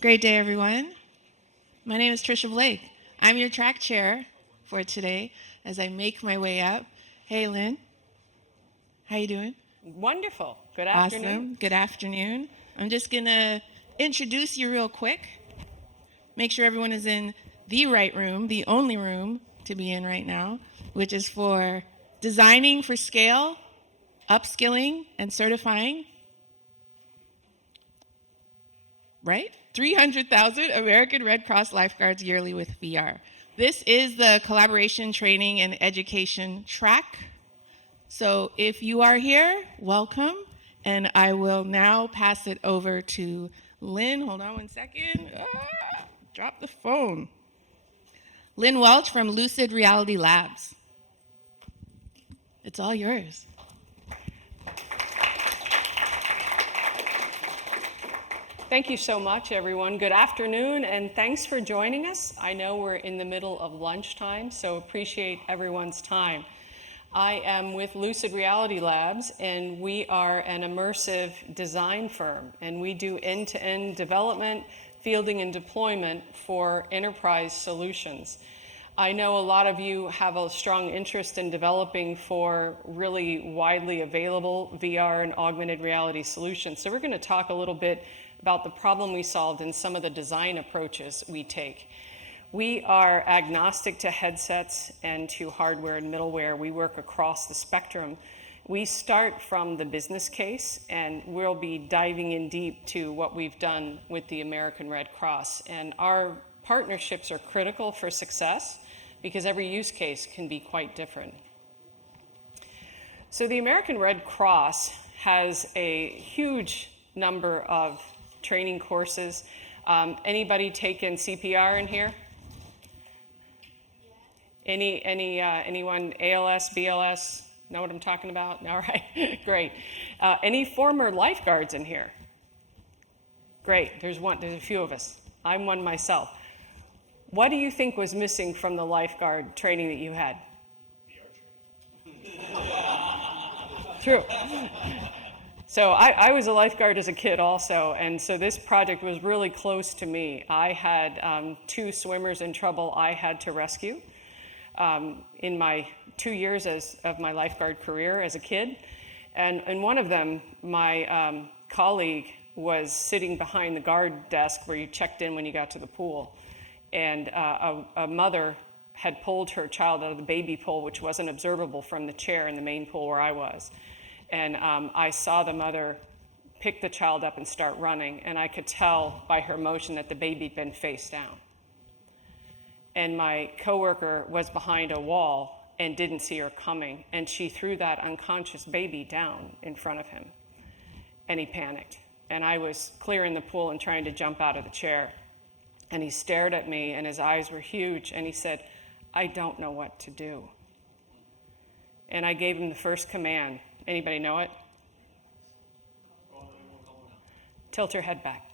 Great day, everyone. My name is Trisha Blake. I'm your track chair for today as I make my way up. Hey, Lynn. How you doing? Wonderful. Good afternoon. Awesome. Good afternoon. I'm just going to introduce you real quick. Make sure everyone is in the right room, the only room to be in right now, which is for designing for scale, upskilling, and certifying. Right? 300,000 American Red Cross lifeguards yearly with VR. This is the collaboration, training, and education track. So if you are here, welcome. And I will now pass it over to Lynn. Hold on one second. Drop the phone. Lynn Welch from Lucid Reality Labs. It's all yours. Thank you so much, everyone. Good afternoon, and thanks for joining us. I know we're in the middle of lunchtime, so appreciate everyone's time. I am with Lucid Reality Labs, and we are an immersive design firm, and we do end-to-end development, fielding, and deployment for enterprise solutions. I know a lot of you have a strong interest in developing for really widely available VR and augmented reality solutions. So we're going to talk a little bit about the problem we solved and some of the design approaches we take. We are agnostic to headsets and to hardware and middleware. We work across the spectrum. We start from the business case, and we'll be diving in deep to what we've done with the American Red Cross. And our partnerships are critical for success because every use case can be quite different. So the American Red Cross has a huge number of training courses. Anybody taken CPR in here? Anyone ALS, BLS? Know what I'm talking about? All right, great. Any former lifeguards in here? Great, there's a few of us. I'm one myself. What do you think was missing from the lifeguard training that you had? True. So I was a lifeguard as a kid also, and so this project was really close to me. I had 2 swimmers in trouble I had to rescue in my 2 years of my lifeguard career as a kid. And one of them, my colleague, was sitting behind the guard desk where you checked in when you got to the pool. And a mother had pulled her child out of the baby pool, which wasn't observable from the chair in the main pool where I was. And I saw the mother pick the child up and start running, and I could tell by her motion that the baby had been face down. And my coworker was behind a wall and didn't see her coming, and she threw that unconscious baby down in front of him, and he panicked. And I was clearing the pool and trying to jump out of the chair. And he stared at me, and his eyes were huge, and he said, "I don't know what to do." And I gave him the first command. Anybody know it? Tilt her head back.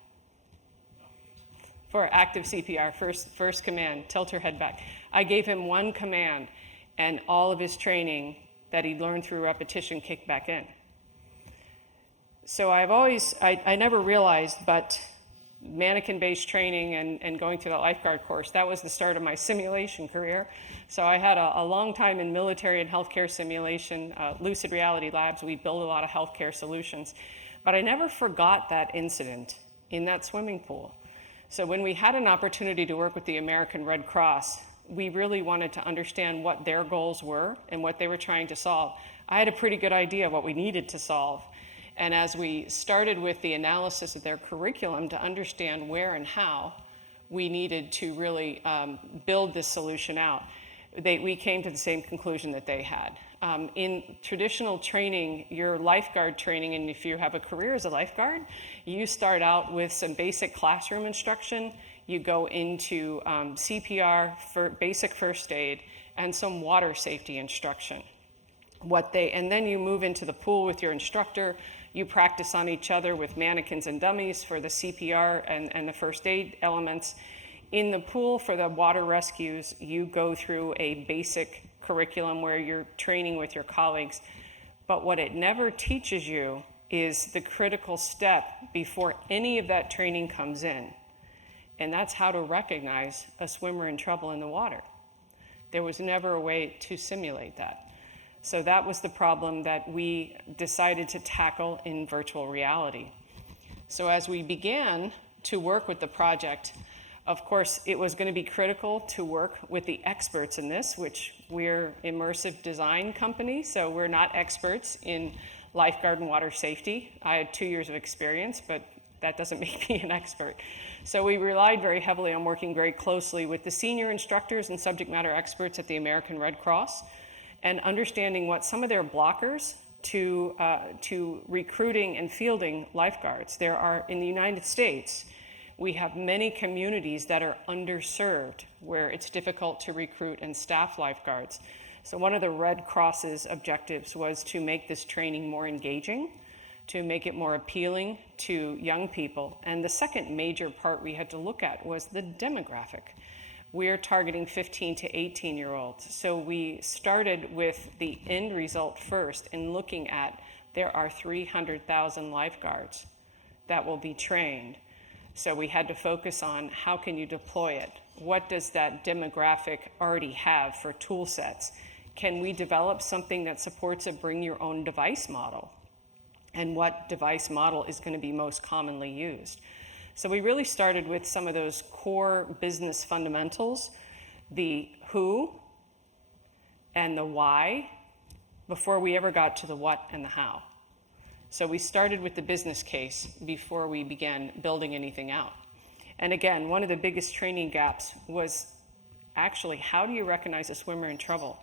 For active CPR, first command, tilt her head back. I gave him one command, and all of his training that he'd learned through repetition kicked back in. So I never realized, but mannequin-based training and going through the lifeguard course, that was the start of my simulation career. So I had a long time in military and healthcare simulation. Lucid Reality Labs, we build a lot of healthcare solutions. But I never forgot that incident in that swimming pool. So when we had an opportunity to work with the American Red Cross, we really wanted to understand what their goals were and what they were trying to solve. I had a pretty good idea what we needed to solve. And as we started with the analysis of their curriculum to understand where and how we needed to really build this solution out, we came to the same conclusion that they had. In traditional training, your lifeguard training, and if you have a career as a lifeguard, you start out with some basic classroom instruction. You go into CPR, for basic first aid, and some water safety instruction. And then you move into the pool with your instructor. You practice on each other with mannequins and dummies for the CPR and the first aid elements. In the pool for the water rescues, you go through a basic curriculum where you're training with your colleagues. But what it never teaches you is the critical step before any of that training comes in. And that's how to recognize a swimmer in trouble in the water. There was never a way to simulate that. So that was the problem that we decided to tackle in virtual reality. So as we began to work with the project, of course, it was going to be critical to work with the experts in this, which we're immersive design company, so we're not experts in lifeguard and water safety. I had 2 years of experience, but that doesn't make me an expert. So we relied very heavily on working very closely with the senior instructors and subject matter experts at the American Red Cross, and understanding what some of their blockers to recruiting and fielding lifeguards. There are, in the United States, we have many communities that are underserved where it's difficult to recruit and staff lifeguards. So one of the Red Cross's objectives was to make this training more engaging, to make it more appealing to young people. And the second major part we had to look at was the demographic. We're targeting 15 to 18-year-olds. So we started with the end result first in looking at there are 300,000 lifeguards that will be trained. So we had to focus on how can you deploy it? What does that demographic already have for tool sets? Can we develop something that supports a bring your own device model? And what device model is going to be most commonly used? So we really started with some of those core business fundamentals, the who and the why, before we ever got to the what and the how. So we started with the business case before we began building anything out. And again, one of the biggest training gaps was actually, how do you recognize a swimmer in trouble?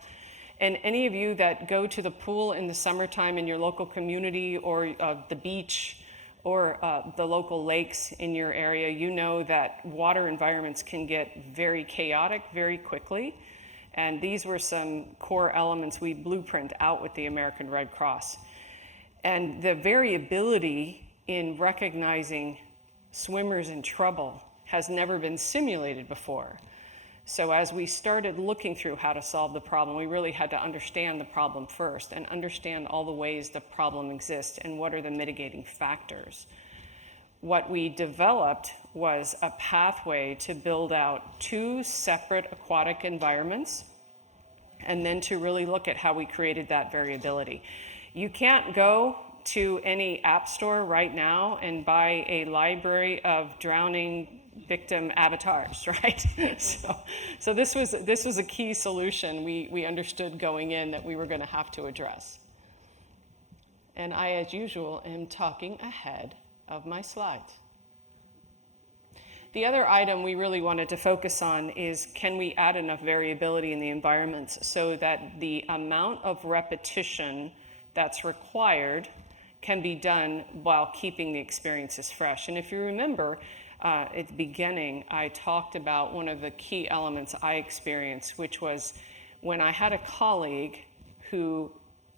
And any of you that go to the pool in the summertime in your local community, or the beach, or the local lakes in your area, you know that water environments can get very chaotic very quickly. And these were some core elements we blueprint out with the American Red Cross. And the variability in recognizing swimmers in trouble has never been simulated before. So as we started looking through how to solve the problem, we really had to understand the problem first and understand all the ways the problem exists and what are the mitigating factors. What we developed was a pathway to build out 2 separate aquatic environments, and then to really look at how we created that variability. You can't go to any app store right now and buy a library of drowning victim avatars, right? So this was a key solution we understood going in that we were going to have to address. And I, as usual, am talking ahead of my slides. The other item we really wanted to focus on is, can we add enough variability in the environments so that the amount of repetition that's required can be done while keeping the experiences fresh. And if you remember, at the beginning, I talked about one of the key elements I experienced, which was when I had a colleague who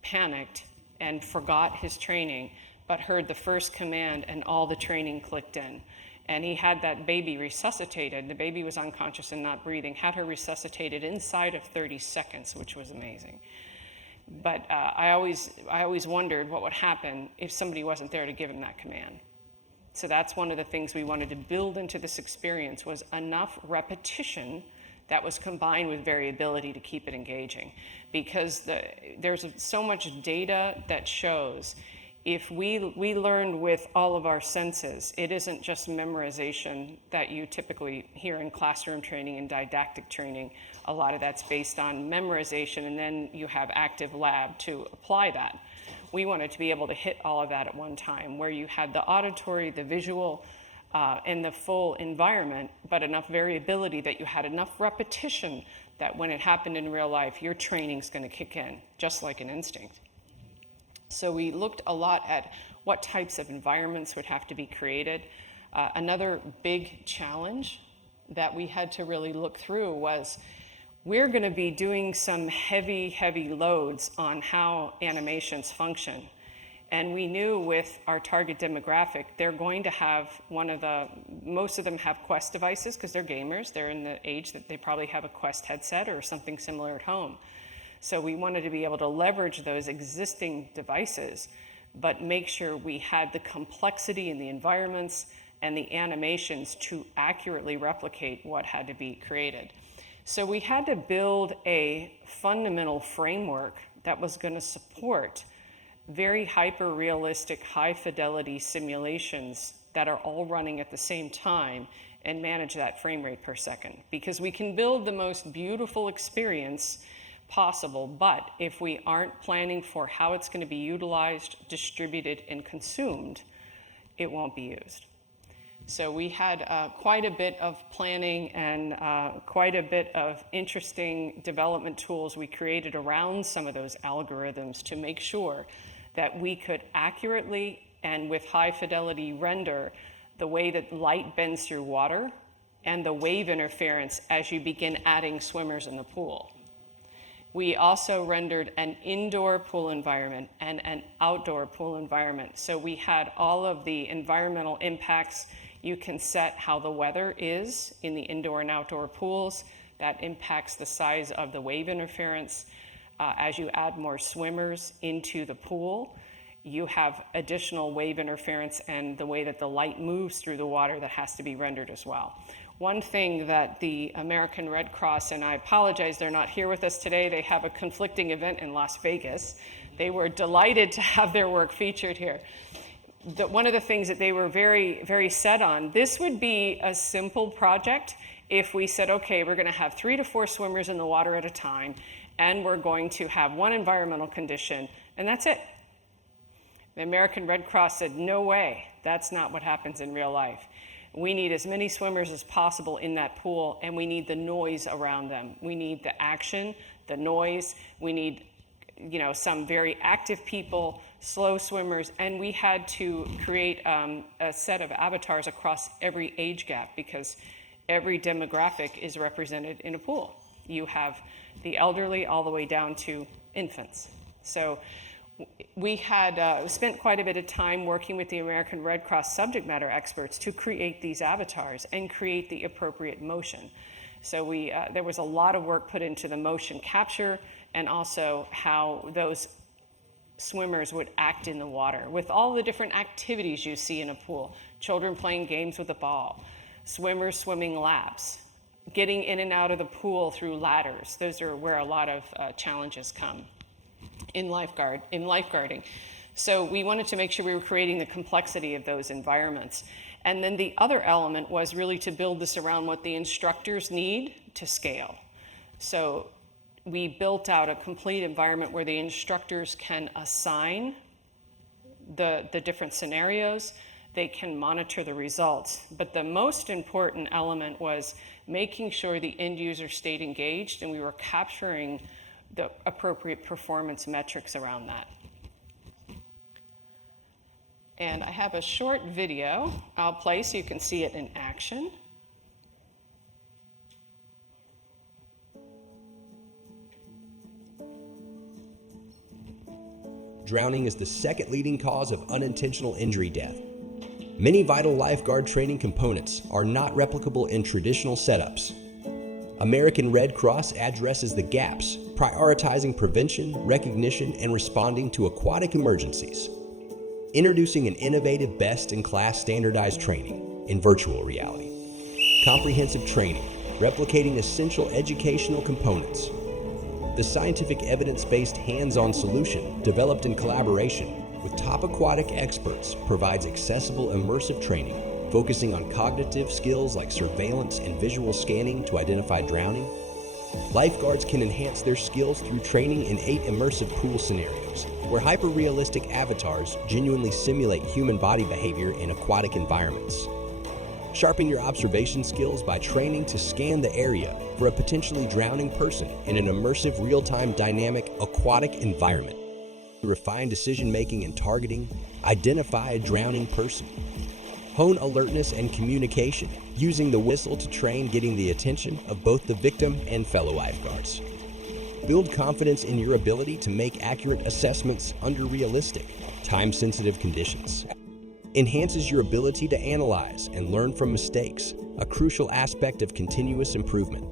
panicked and forgot his training, but heard the first command and all the training clicked in. And he had that baby resuscitated. The baby was unconscious and not breathing, had her resuscitated inside of 30 seconds, which was amazing. But I always wondered what would happen if somebody wasn't there to give him that command. So that's one of the things we wanted to build into this experience, was enough repetition that was combined with variability to keep it engaging. Because there's so much data that shows if we learn with all of our senses, it isn't just memorization that you typically hear in classroom training and didactic training. A lot of that's based on memorization, and then you have active lab to apply that. We wanted to be able to hit all of that at one time, where you had the auditory, the visual, and the full environment, but enough variability that you had enough repetition that when it happened in real life, your training's going to kick in, just like an instinct. So we looked a lot at what types of environments would have to be created. Another big challenge that we had to really look through was, we're going to be doing some heavy loads on how animations function. And we knew with our target demographic, they're going to have most of them have Quest devices because they're gamers. They're in the age that they probably have a Quest headset or something similar at home. So we wanted to be able to leverage those existing devices, but make sure we had the complexity in the environments and the animations to accurately replicate what had to be created. So we had to build a fundamental framework that was going to support very hyper-realistic, high-fidelity simulations that are all running at the same time and manage that frame rate per second. Because we can build the most beautiful experience possible, but if we aren't planning for how it's going to be utilized, distributed, and consumed, it won't be used. So we had quite a bit of planning and quite a bit of interesting development tools we created around some of those algorithms to make sure that we could accurately and with high fidelity render the way that light bends through water and the wave interference as you begin adding swimmers in the pool. We also rendered an indoor pool environment and an outdoor pool environment. So we had all of the environmental impacts. You can set how the weather is in the indoor and outdoor pools. That impacts the size of the wave interference. As you add more swimmers into the pool, you have additional wave interference and the way that the light moves through the water that has to be rendered as well. One thing that the American Red Cross, and I apologize they're not here with us today, they have a conflicting event in Las Vegas. They were delighted to have their work featured here. One of the things that they were very, very set on, this would be a simple project if we said, okay, we're going to have 3 to 4 swimmers in the water at a time, and we're going to have one environmental condition, and that's it. The American Red Cross said, no way, that's not what happens in real life. We need as many swimmers as possible in that pool, and we need the noise around them. We need the action, the noise, we need some very active people, slow swimmers, and we had to create a set of avatars across every age gap because every demographic is represented in a pool. You have the elderly all the way down to infants. So we had spent quite a bit of time working with the American Red Cross subject matter experts to create these avatars and create the appropriate motion. So there was a lot of work put into the motion capture and also how those swimmers would act in the water with all the different activities you see in a pool. Children playing games with a ball, swimmers swimming laps, getting in and out of the pool through ladders. Those are where a lot of challenges come in lifeguarding. So we wanted to make sure we were creating the complexity of those environments. And then the other element was really to build this around what the instructors need to scale. So we built out a complete environment where the instructors can assign the different scenarios, they can monitor the results. But the most important element was making sure the end user stayed engaged and we were capturing the appropriate performance metrics around that. And I have a short video I'll play so you can see it in action. Drowning is the second leading cause of unintentional injury death. Many vital lifeguard training components are not replicable in traditional setups. American Red Cross addresses the gaps, prioritizing prevention, recognition, and responding to aquatic emergencies. Introducing an innovative best-in-class standardized training in virtual reality. Comprehensive training, replicating essential educational components. The scientific evidence-based hands-on solution, developed in collaboration with top aquatic experts, provides accessible immersive training, focusing on cognitive skills like surveillance and visual scanning to identify drowning. Lifeguards can enhance their skills through training in 8 immersive pool scenarios, where hyper-realistic avatars genuinely simulate human body behavior in aquatic environments. Sharpen your observation skills by training to scan the area for a potentially drowning person in an immersive, real-time, dynamic, aquatic environment. Refine decision-making and targeting. Identify a drowning person. Hone alertness and communication, using the whistle to train getting the attention of both the victim and fellow lifeguards. Build confidence in your ability to make accurate assessments under realistic, time-sensitive conditions. Enhances your ability to analyze and learn from mistakes, a crucial aspect of continuous improvement.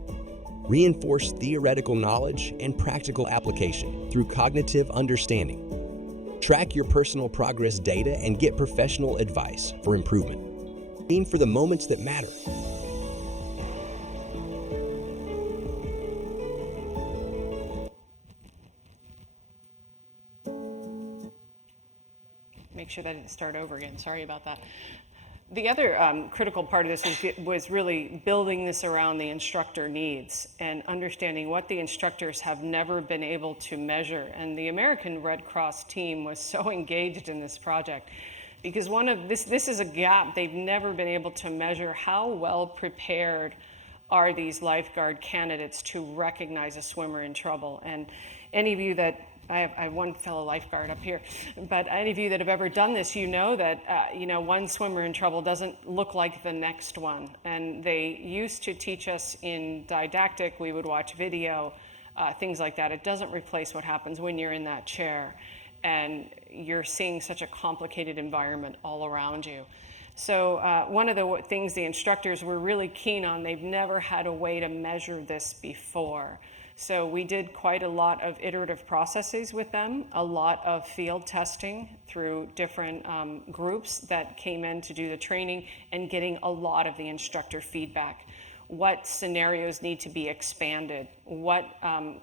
Reinforce theoretical knowledge and practical application through cognitive understanding. Track your personal progress data and get professional advice for improvement. for the moments that matter. Make sure that I didn't start over again. Sorry about that. The other critical part of this was really building this around the instructor needs and understanding what the instructors have never been able to measure. And the American Red Cross team was so engaged in this project because this is a gap. They've never been able to measure how well prepared are these lifeguard candidates to recognize a swimmer in trouble. And any of you that I have one fellow lifeguard up here, but any of you that have ever done this, you know that one swimmer in trouble doesn't look like the next one. And they used to teach us in didactic, we would watch video, things like that. It doesn't replace what happens when you're in that chair and you're seeing such a complicated environment all around you. So one of the things the instructors were really keen on, they've never had a way to measure this before. So we did quite a lot of iterative processes with them, a lot of field testing through different groups that came in to do the training and getting a lot of the instructor feedback. What scenarios need to be expanded? What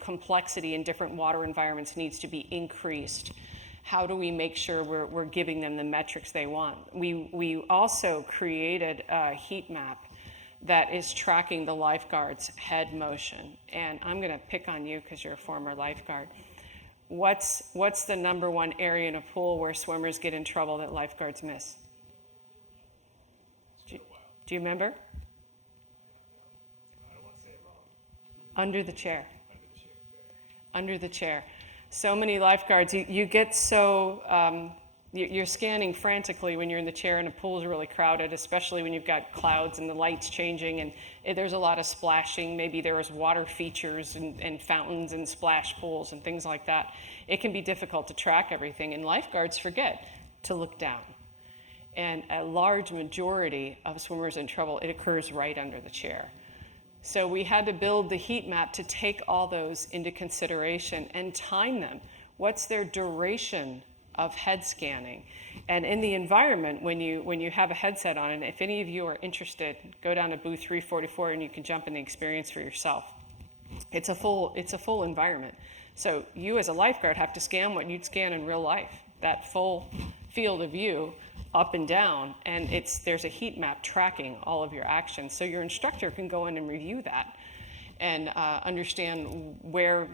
complexity in different water environments needs to be increased? How do we make sure we're giving them the metrics they want? We also created a heat map that is tracking the lifeguard's head motion. And I'm gonna pick on you because you're a former lifeguard. What's the number one area in a pool where swimmers get in trouble that lifeguards miss? Do you remember? I don't want to say it wrong. Under the chair. Under the chair. Under the chair. So many lifeguards, you get so, you're scanning frantically when you're in the chair and a pool is really crowded, especially when you've got clouds and the lights changing and there's a lot of splashing. Maybe there's water features and fountains and splash pools and things like that. It can be difficult to track everything, and lifeguards forget to look down. And a large majority of swimmers in trouble, it occurs right under the chair. So we had to build the heat map to take all those into consideration and time them. What's their duration of head scanning? And in the environment, when you have a headset on, and if any of you are interested, go down to booth 344 and you can jump in the experience for yourself. It's a full environment. So you as a lifeguard have to scan what you'd scan in real life, that full field of view up and down, and there's a heat map tracking all of your actions. So your instructor can go in and review that and understand where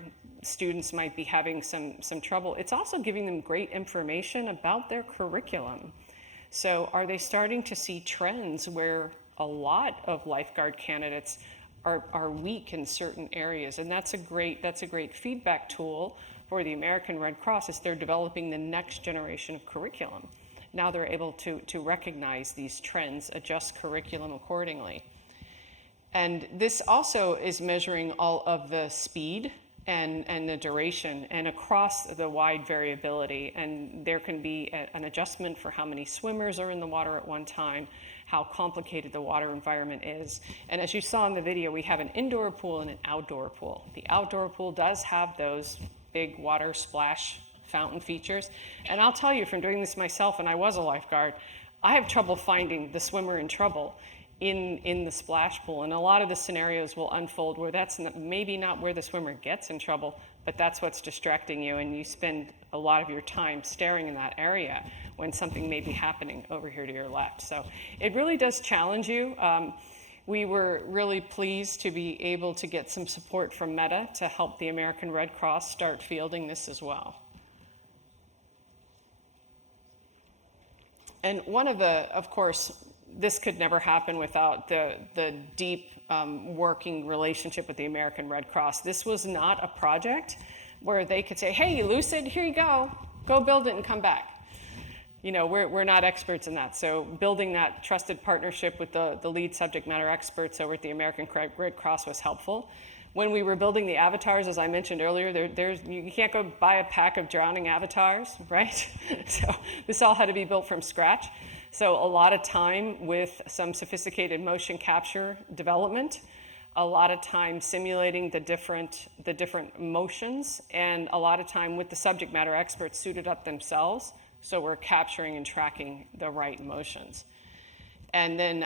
students might be having some trouble. It's also giving them great information about their curriculum. So are they starting to see trends where a lot of lifeguard candidates are weak in certain areas? And that's a great feedback tool for the American Red Cross as they're developing the next generation of curriculum. Now they're able to recognize these trends, adjust curriculum accordingly. And this also is measuring all of the speed and the duration and across the wide variability. And there can be an adjustment for how many swimmers are in the water at one time, how complicated the water environment is. And as you saw in the video, we have an indoor pool and an outdoor pool. The outdoor pool does have those big water splash fountain features. And I'll tell you from doing this myself, and I was a lifeguard, I have trouble finding the swimmer in trouble in the splash pool. And a lot of the scenarios will unfold where that's maybe not where the swimmer gets in trouble, but that's what's distracting you, and you spend a lot of your time staring in that area when something may be happening over here to your left. So it really does challenge you. We were really pleased to be able to get some support from Meta to help the American Red Cross start fielding this as well. And one of of course, this could never happen without the deep working relationship with the American Red Cross. This was not a project where they could say, hey, Lucid, here you go build it and come back. You know, we're not experts in that. So building that trusted partnership with the lead subject matter experts over at the American Red Cross was helpful. When we were building the avatars, as I mentioned earlier, you can't go buy a pack of drowning avatars, right? So this all had to be built from scratch. So a lot of time with some sophisticated motion capture development, a lot of time simulating the different motions, and a lot of time with the subject matter experts suited up themselves, so we're capturing and tracking the right motions. and then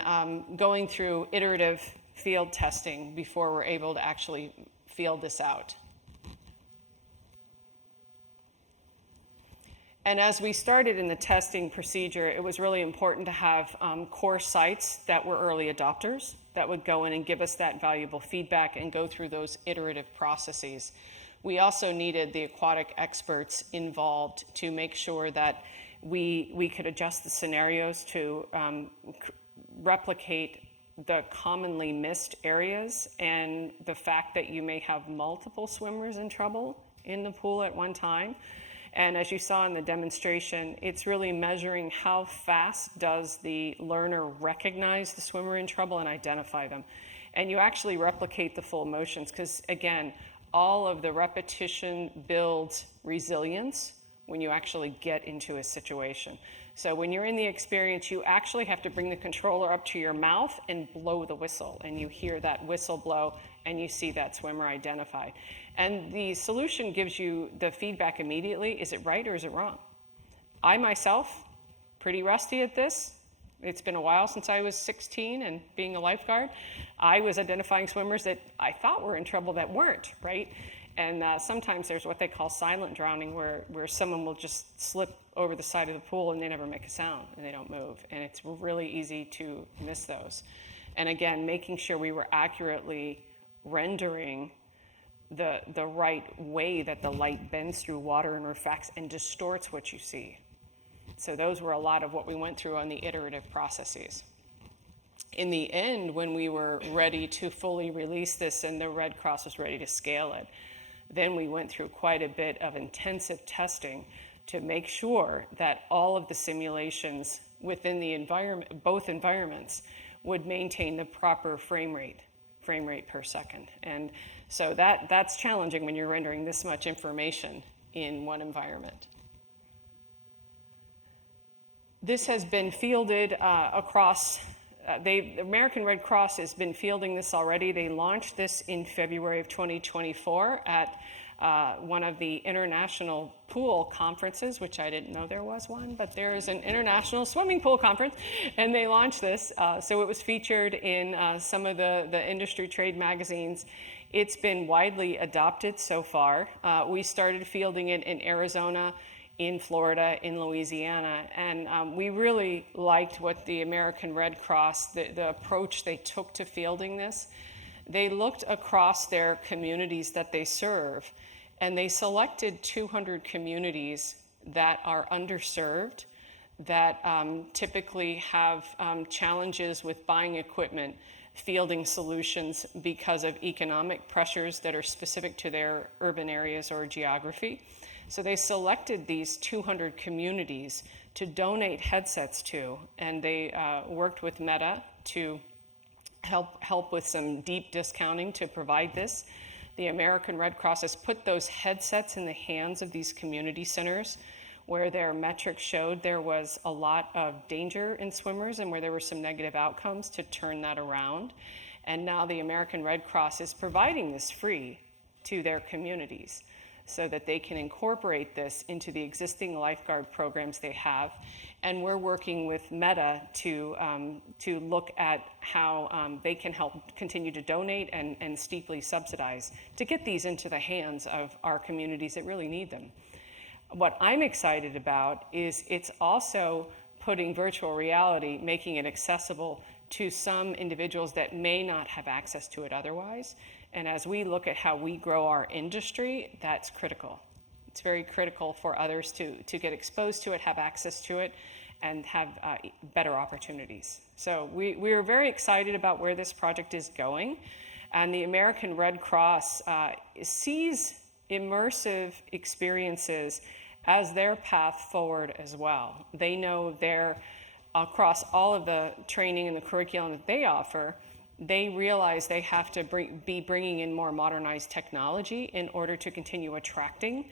going through iterative field testing before we're able to actually field this out. And as we started in the testing procedure, it was really important to have core sites that were early adopters that would go in and give us that valuable feedback and go through those iterative processes. We also needed the aquatic experts involved to make sure that we could adjust the scenarios to replicate the commonly missed areas and the fact that you may have multiple swimmers in trouble in the pool at one time. And as you saw in the demonstration, it's really measuring how fast does the learner recognize the swimmer in trouble and identify them. And you actually replicate the full motions because, again, all of the repetition builds resilience when you actually get into a situation. So when you're in the experience, you actually have to bring the controller up to your mouth and blow the whistle, and you hear that whistle blow and you see that swimmer identified. And the solution gives you the feedback immediately. Is it right or is it wrong? I myself, pretty rusty at this. It's been a while since I was 16 and being a lifeguard. I was identifying swimmers that I thought were in trouble that weren't, right? And sometimes there's what they call silent drowning, where someone will just slip over the side of the pool and they never make a sound and they don't move. And it's really easy to miss those. And again, making sure we were accurately rendering the right way that the light bends through water and refracts and distorts what you see. So those were a lot of what we went through on the iterative processes. In the end, when we were ready to fully release this and the Red Cross was ready to scale it, then we went through quite a bit of intensive testing to make sure that all of the simulations within the environment, both environments, would maintain the proper frame rate per second. And so that's challenging when you're rendering this much information in one environment. This has been fielded across, the American Red Cross has been fielding this already. They launched this in February of 2024 at one of the international pool conferences, which I didn't know there was one, but there is an international swimming pool conference, and they launched this. So it was featured in some of the industry trade magazines. It's been widely adopted so far. We started fielding it in Arizona, in Florida, in Louisiana, and we really liked what the American Red Cross, the approach they took to fielding this. They looked across their communities that they serve, and they selected 200 communities that are underserved, that typically have challenges with buying equipment, fielding solutions because of economic pressures that are specific to their urban areas or geography. So they selected these 200 communities to donate headsets to, and they worked with Meta to help with some deep discounting to provide this. The American Red Cross has put those headsets in the hands of these community centers where their metrics showed there was a lot of danger in swimmers and where there were some negative outcomes to turn that around. And now the American Red Cross is providing this free to their communities so that they can incorporate this into the existing lifeguard programs they have. And we're working with Meta to look at how they can help continue to donate and steeply subsidize to get these into the hands of our communities that really need them. What I'm excited about is it's also putting virtual reality, making it accessible to some individuals that may not have access to it otherwise. And as we look at how we grow our industry, that's critical. It's very critical for others to get exposed to it, have access to it, and have better opportunities. So we are very excited about where this project is going. And the American Red Cross sees immersive experiences as their path forward as well. They know across all of the training and the curriculum that they offer, they realize they have to be bringing in more modernized technology in order to continue attracting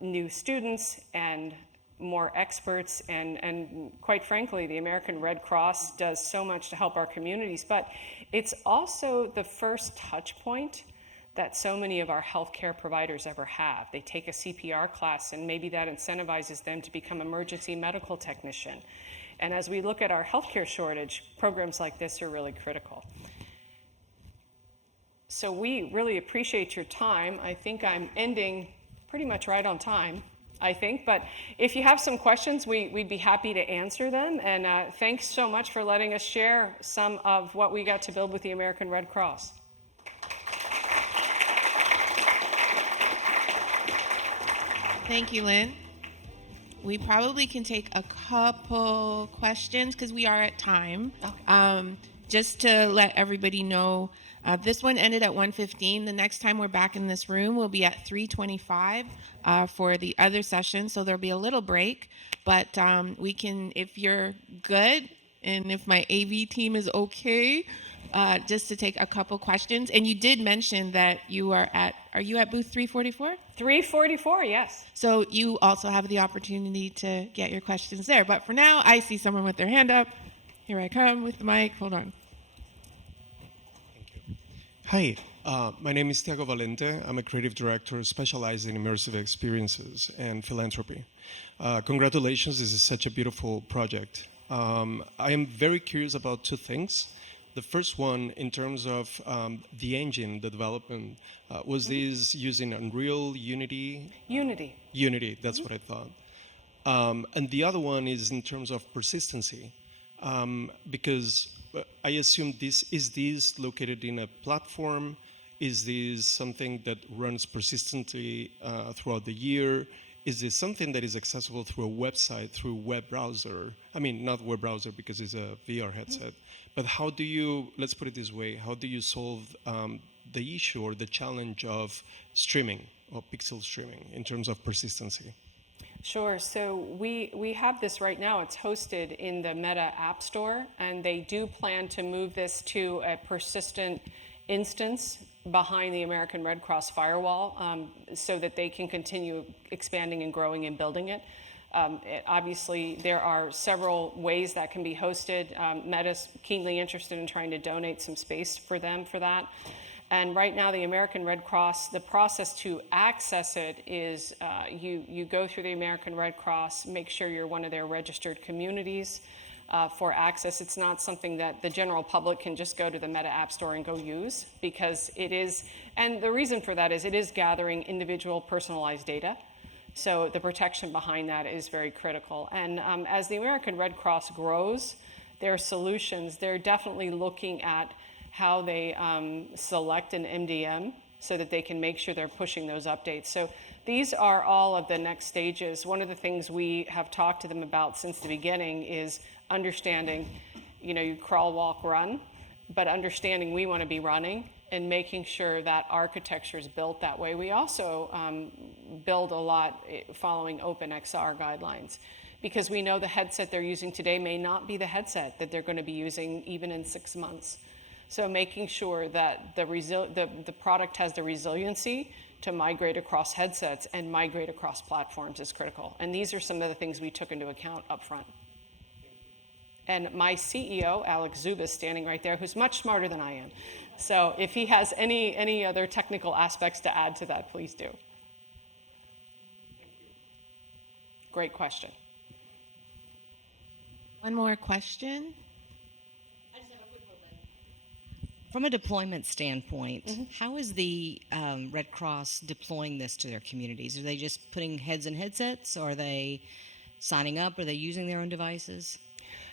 new students and more experts. And quite frankly, the American Red Cross does so much to help our communities, but it's also the first touch point that so many of our healthcare providers ever have. They take a CPR class and maybe that incentivizes them to become emergency medical technician. And as we look at our healthcare shortage, programs like this are really critical. So we really appreciate your time. I think I'm ending pretty much right on time, I think. But if you have some questions, we'd be happy to answer them. And thanks so much for letting us share some of what we got to build with the American Red Cross. Thank you, Lynn. We probably can take a couple questions because we are at time. Okay. Just to let everybody know, this one ended at 1:15. The next time we're back in this room, we'll be at 3:25 for the other session. So there'll be a little break, but we can, if you're good, and if my AV team is okay, just to take a couple questions. And you did mention that you are you at booth 344? 344, yes. So you also have the opportunity to get your questions there. But for now, I see someone with their hand up. Here I come with the mic. Hold on. Hi, my name is Tiago Valente. I'm a creative director specializing in immersive experiences and philanthropy. Congratulations, this is such a beautiful project. I am very curious about two things. The first one, in terms of the engine, the development, was this using Unreal, Unity? Unity, that's what I thought. And the other one is in terms of persistency, because I assume this located in a platform? Is this something that runs persistently throughout the year? Is this something that is accessible through a website, through web browser? I mean, not web browser because it's a VR headset, but how do you, let's put it this way, how do you solve the issue or the challenge of streaming, or pixel streaming, in terms of persistency? Sure. So we have this right now. It's hosted in the Meta App Store, and they do plan to move this to a persistent instance behind the American Red Cross firewall, so that they can continue expanding and growing and building it. Obviously, there are several ways that can be hosted. Meta's keenly interested in trying to donate some space for them for that. And right now, the American Red Cross, the process to access it is you go through the American Red Cross, make sure you're one of their registered communities for access. It's not something that the general public can just go to the Meta App Store and go use, because it is, and the reason for that is it is gathering individual personalized data. So the protection behind that is very critical. And as the American Red Cross grows their solutions, they're definitely looking at how they select an MDM so that they can make sure they're pushing those updates. So these are all of the next stages. One of the things we have talked to them about since the beginning is understanding, you crawl, walk, run, but understanding we want to be running and making sure that architecture is built that way. We also build a lot following OpenXR guidelines, because we know the headset they're using today may not be the headset that they're going to be using even in 6 months. So making sure that the product has the resiliency to migrate across headsets and migrate across platforms is critical. And these are some of the things we took into account up front. And my CEO, Alex Zubis, standing right there, who's much smarter than I am. So if he has any other technical aspects to add to that, please do. Great question. One more question. From a deployment standpoint, how is the Red Cross deploying this to their communities? Are they just putting heads in headsets? Are they signing up? Are they using their own devices?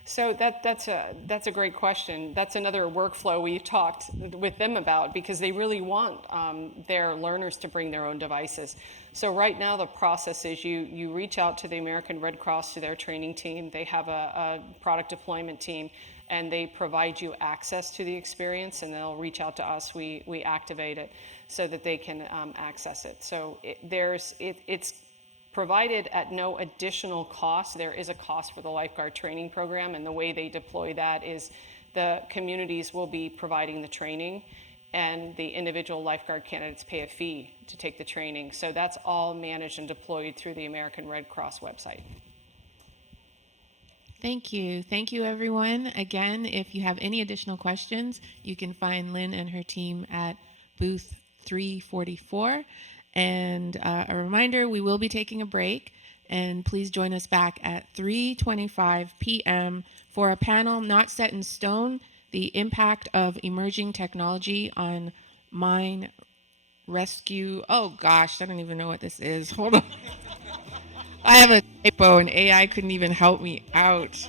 So that's a great question. That's another workflow we talked with them about, because they really want their learners to bring their own devices. So right now the process is you reach out to the American Red Cross, to their training team. They have a product deployment team, and they provide you access to the experience, and they'll reach out to us. We activate it so that they can access it. So it's provided at no additional cost. There is a cost for the lifeguard training program, and the way they deploy that is the communities will be providing the training, and the individual lifeguard candidates pay a fee to take the training. So that's all managed and deployed through the American Red Cross website. Thank you. Thank you, everyone. Again, if you have any additional questions, you can find Lynn and her team at booth 344. And a reminder, we will be taking a break. And please join us back at 3:25 p.m. for a panel not set in stone, the impact of emerging technology on mine rescue. Oh gosh, I don't even know what this is. Hold on. I have a typo and AI couldn't even help me out.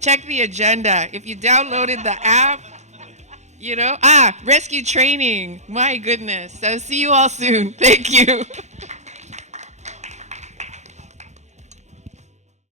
Check the agenda. If you downloaded the app, rescue training. My goodness. So see you all soon. Thank you.